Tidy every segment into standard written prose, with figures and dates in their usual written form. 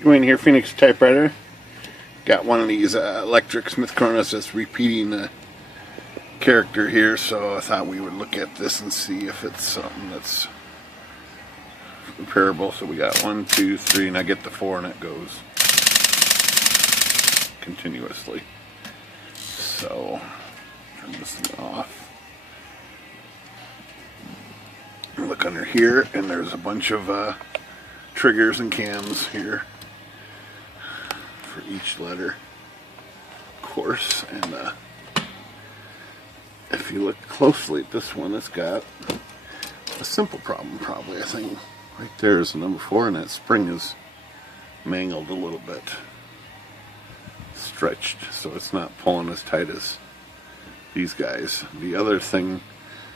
Going here, Phoenix Typewriter. Got one of these electric Smith Corners that's repeating the character here, so I thought we would look at this and see if it's something that's comparable. So we got 1, 2, 3, and I get the 4, and it goes continuously. So turn this thing off. Look under here, and there's a bunch of triggers and cams here for each letter, of course. And if you look closely at this one, it's got a simple problem, probably. I think right there is the number 4, and that spring is mangled a little bit, stretched, so it's not pulling as tight as these guys. The other thing,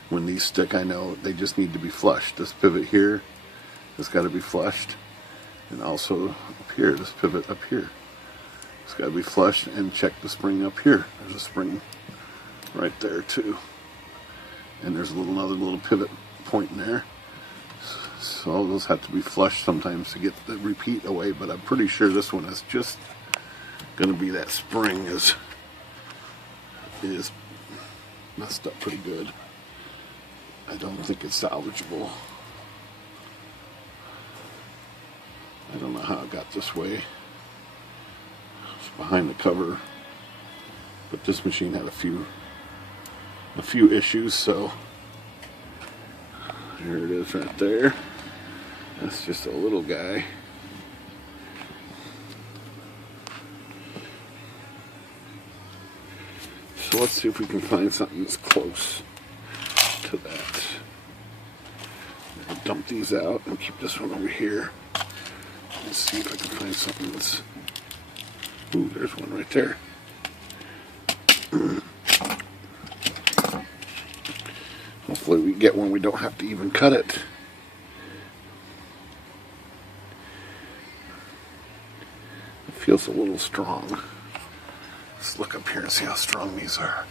when these stick, I know they just need to be flushed. This pivot here has got to be flushed, and also up here, this pivot up here, it's got to be flushed. And check the spring up here. There's a spring right there too, and there's another little pivot point in there. So those have to be flushed sometimes to get the repeat away. But I'm pretty sure this one is just going to be that spring is messed up pretty good. I don't think it's salvageable. I don't know how it got this way. It's behind the cover, but this machine had a few issues, so there it is right there. That's just a little guy. So let's see if we can find something that's close to that. I'll dump these out and keep this one over here. Let's see if I can find something that's... Ooh, there's one right there. Hopefully we get one we don't have to even cut it. It feels a little strong. Let's look up here and see how strong these are.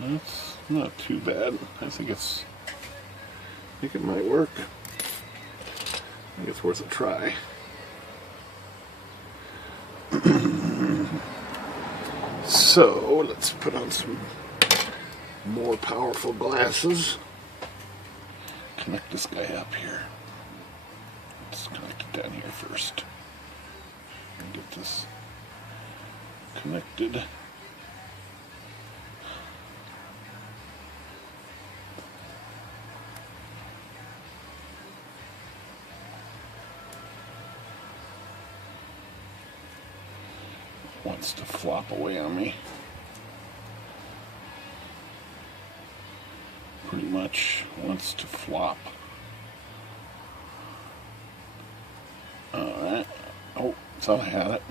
That's not too bad. I think it might work. I think it's worth a try. So let's put on some more powerful glasses. Connect this guy up here. Let's connect it down here first. And get this connected. Wants to flop away on me. Pretty much wants to flop. Alright. Oh, thought I had it.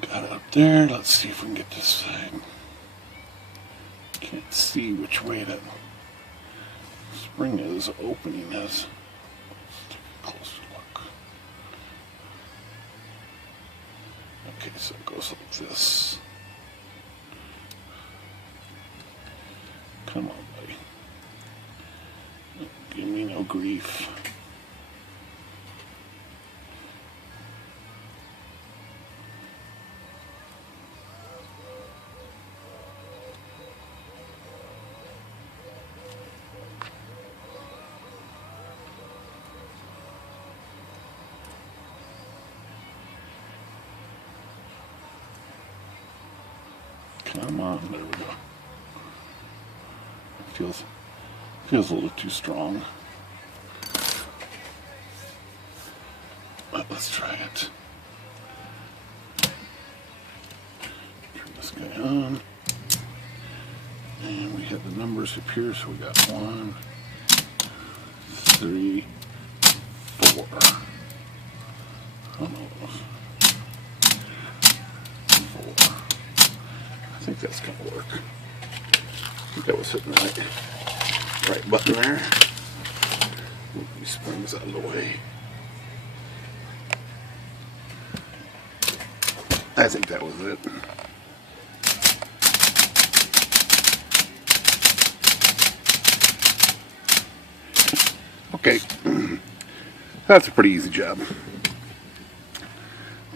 Got it up there. Let's see if we can get this side. Can't see which way that spring is opening is. Let's take a closer look. Okay, so it goes like this. Come on, buddy. Give me no grief. Come on, there we go. Feels a little too strong. But let's try it. Turn this guy on. And we have the numbers up here, so we got 1, 3, 4. Almost. 4. I think that's going to work. I think that was hitting the right button there. Move these springs out of the way. I think that was it. Okay, that's a pretty easy job.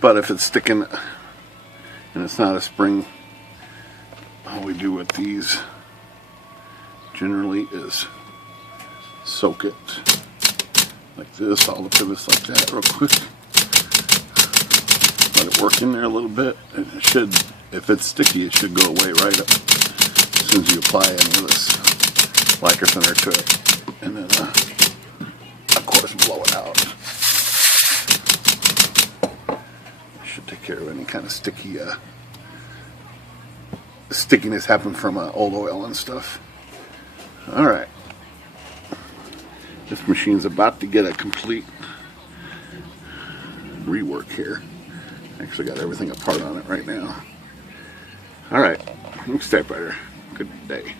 But if it's sticking and it's not a spring, all we do with these generally is soak it like this, all the pivots like that real quick. Let it work in there a little bit, and it should, if it's sticky, it should go away right up as soon as you apply any of this lacquer thinner to it. And then, of course, blow it out. Should take care of any kind of sticky stickiness happen from old oil and stuff. Alright. This machine's about to get a complete rework here. Actually got everything apart on it right now. Alright, Linkage Typewriter. Good day.